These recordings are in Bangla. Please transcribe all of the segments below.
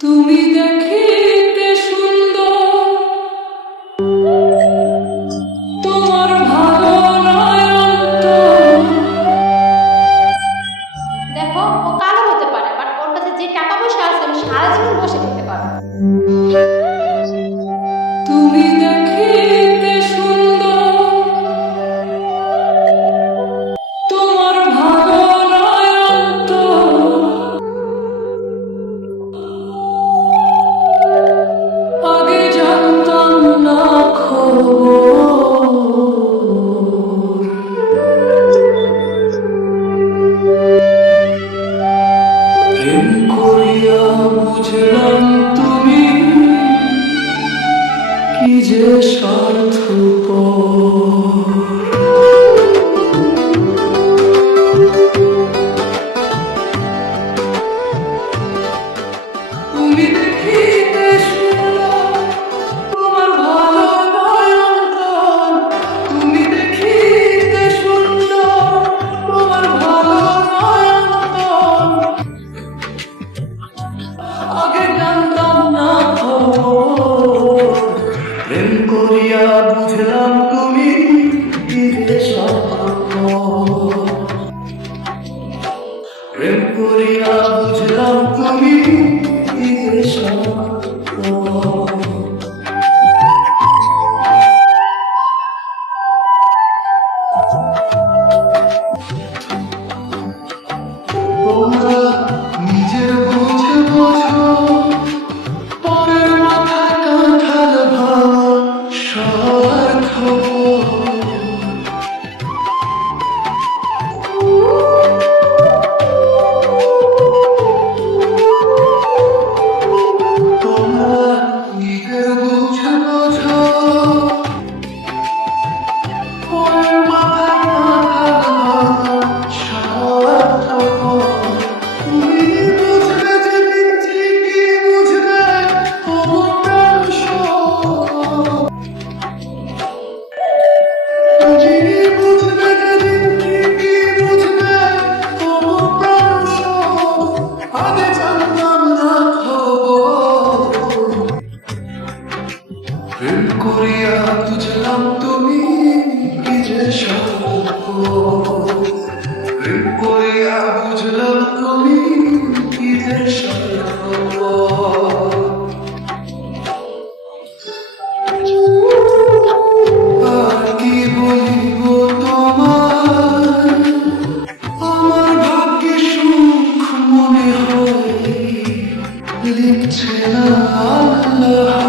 তুমি দেখে বুঝলাম তুমি? কি যে স্বার্থপর। তুমি প্রেম করিয়া বুঝলাম তুমি বুঝলাম তুমি কি যে প্রেম বুঝলাম তুমি তোমার ভাগ্যে সুখ মনে হয় লিখছে না আল্লাহ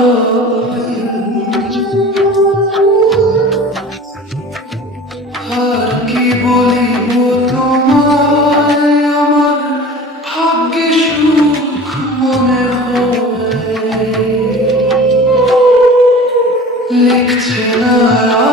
liegt in her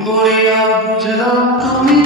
করিয়া বুঝলাম তুমি